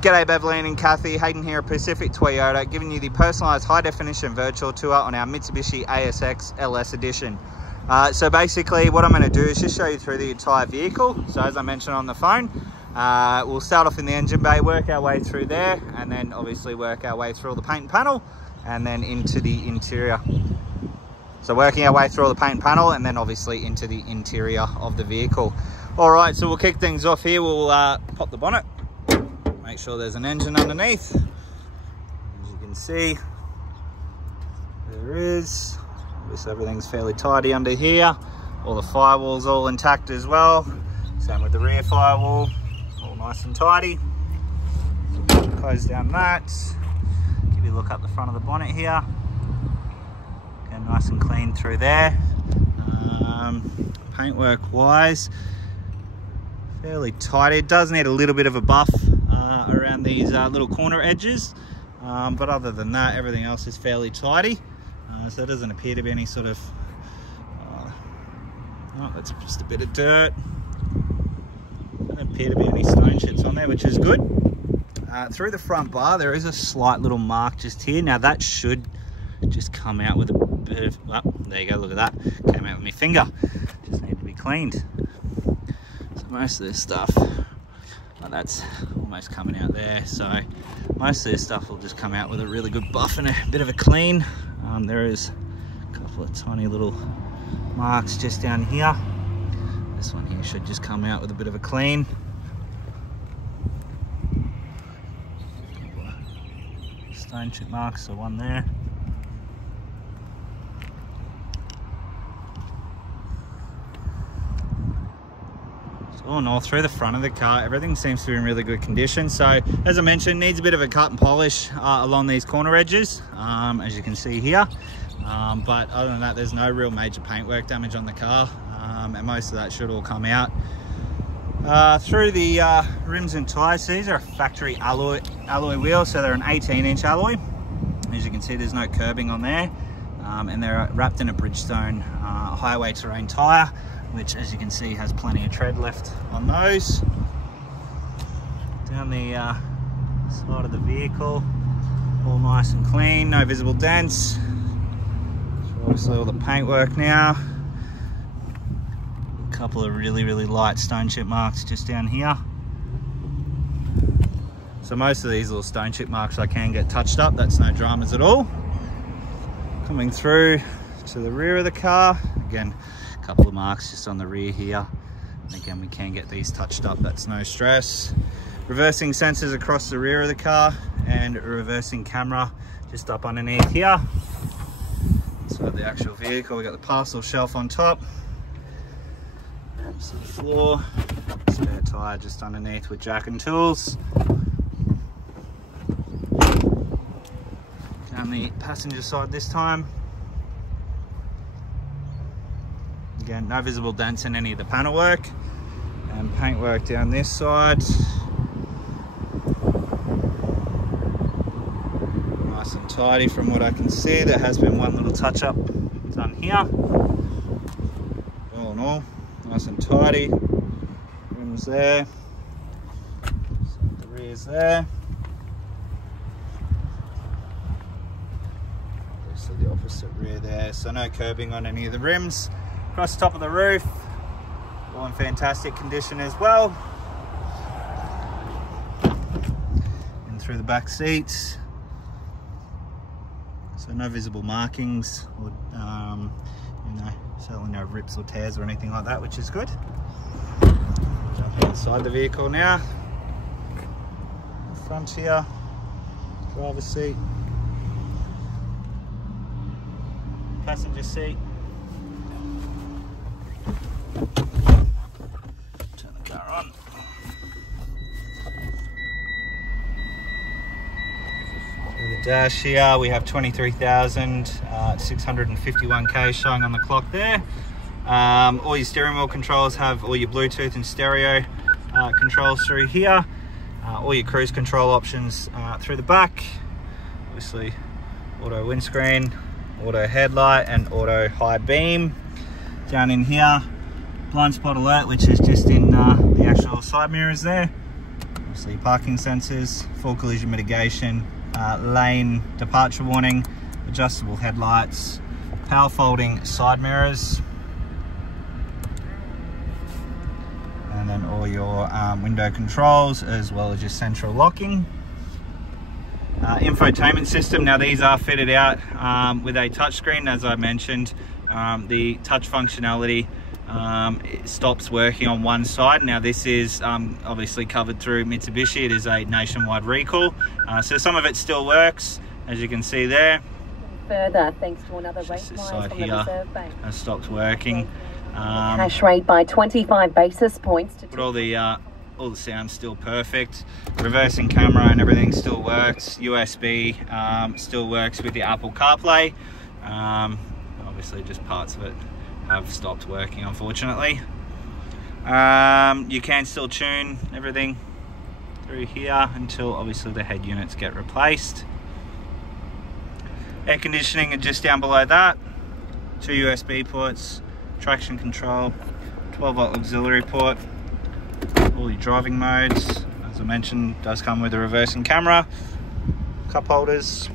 G'day Beverly and Kathy, Hayden here at Pacific Toyota, giving you the personalised high-definition virtual tour on our Mitsubishi ASX LS edition. So basically what I'm going to do is just show you through the entire vehicle. So as I mentioned on the phone, we'll start off in the engine bay, work our way through there, and then obviously work our way through all the paint and panel, and then into the interior. So working our way through all the paint and panel, and then obviously into the interior of the vehicle. Alright, so we'll kick things off here. We'll pop the bonnet. Make sure there's an engine underneath. As you can see, there is. Obviously everything's fairly tidy under here. All the firewalls all intact as well. Same with the rear firewall, all nice and tidy. Close down that. Give you a look up the front of the bonnet here. Again, nice and clean through there. Paintwork wise, fairly tidy. It does need a little bit of a buff around these little corner edges, but other than that, everything else is fairly tidy. So there doesn't appear to be any sort of oh, that's just a bit of dirt. Doesn't appear to be any stone chips on there, which is good. Through the front bar there is a slight little mark just here. Now that should just come out with a bit of, well, there you go, look at that, came out with my finger. Just need to be cleaned. So most of this stuff, well, that's almost coming out there, so most of this stuff will just come out with a really good buff and a bit of a clean. There is a couple of tiny little marks just down here. This one here should just come out with a bit of a clean. Stone chip marks, so one there. All in all, through the front of the car, everything seems to be in really good condition. So as I mentioned, needs a bit of a cut and polish along these corner edges, as you can see here. But other than that, there's no real major paintwork damage on the car, and most of that should all come out. Through the rims and tyres, these are a factory alloy wheels, so they're an 18-inch alloy. As you can see, there's no curbing on there, and they're wrapped in a Bridgestone highway terrain tyre, which, as you can see, has plenty of tread left on those. Down the side of the vehicle, all nice and clean, no visible dents. So obviously all the paintwork now. A couple of really light stone chip marks just down here. So most of these little stone chip marks I can get touched up, that's no dramas at all. Coming through to the rear of the car, again, couple of marks just on the rear here, and again we can get these touched up, that's no stress. Reversing sensors across the rear of the car, and a reversing camera just up underneath here. So the actual vehicle, we got the parcel shelf on top, so the floor, spare tire just underneath with jack and tools. Down the passenger side this time. Again, no visible dents in any of the panel work, and paint work down this side. Nice and tidy from what I can see. There has been one little touch up done here. All in all, nice and tidy. Rims there. So the rear's there. So the opposite rear there. So no curbing on any of the rims. Across the top of the roof, all in fantastic condition as well. And through the back seats, so no visible markings, or you know, certainly no rips or tears or anything like that, which is good. Jumping inside the vehicle now. The front here, driver's seat, passenger seat. Turn the car on. Through the dash here, we have 23,651 K showing on the clock there. All your steering wheel controls have all your Bluetooth and stereo controls through here. All your cruise control options through the back. Obviously, auto windscreen, auto headlight, and auto high beam. Down in here, blind spot alert, which is just in the actual side mirrors there. Obviously parking sensors, full collision mitigation, lane departure warning, adjustable headlights, power folding side mirrors, and then all your window controls as well as your central locking. Infotainment system, now these are fitted out with a touchscreen. As I mentioned, the touch functionality it stops working on one side. Now this is obviously covered through Mitsubishi. It is a nationwide recall, so some of it still works, as you can see there. Further, thanks to another rate this rise side from the here Reserve Bank. has stopped working. Cash rate by 25 basis points. But all the sound's still perfect. Reversing camera and everything still works. USB still works with the Apple CarPlay. Obviously just parts of it have stopped working, unfortunately. You can still tune everything through here until obviously the head units get replaced. Air conditioning are just down below that. 2 USB ports, traction control, 12-volt auxiliary port, all your driving modes. As I mentioned, does come with a reversing camera, cup holders,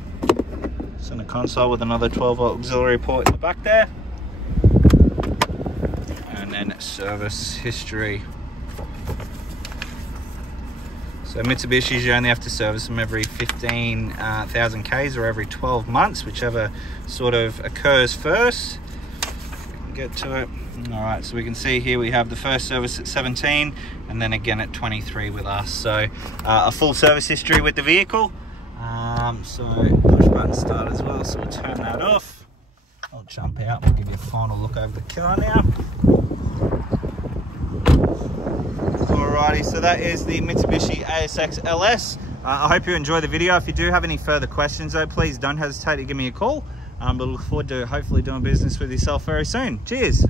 center console with another 12-volt auxiliary port in the back there, and then service history. So Mitsubishi's, you only have to service them every 15,000 Ks or every 12 months, whichever sort of occurs first. We can get to it. All right, so we can see here we have the first service at 17 and then again at 23 with us. So a full service history with the vehicle. So push button start as well, so we'll turn that off. I'll jump out, we'll give you a final look over the car now. Alrighty, so that is the Mitsubishi ASX LS. I hope you enjoy the video. If you do have any further questions though, please don't hesitate to give me a call. But look forward to hopefully doing business with yourself very soon. Cheers.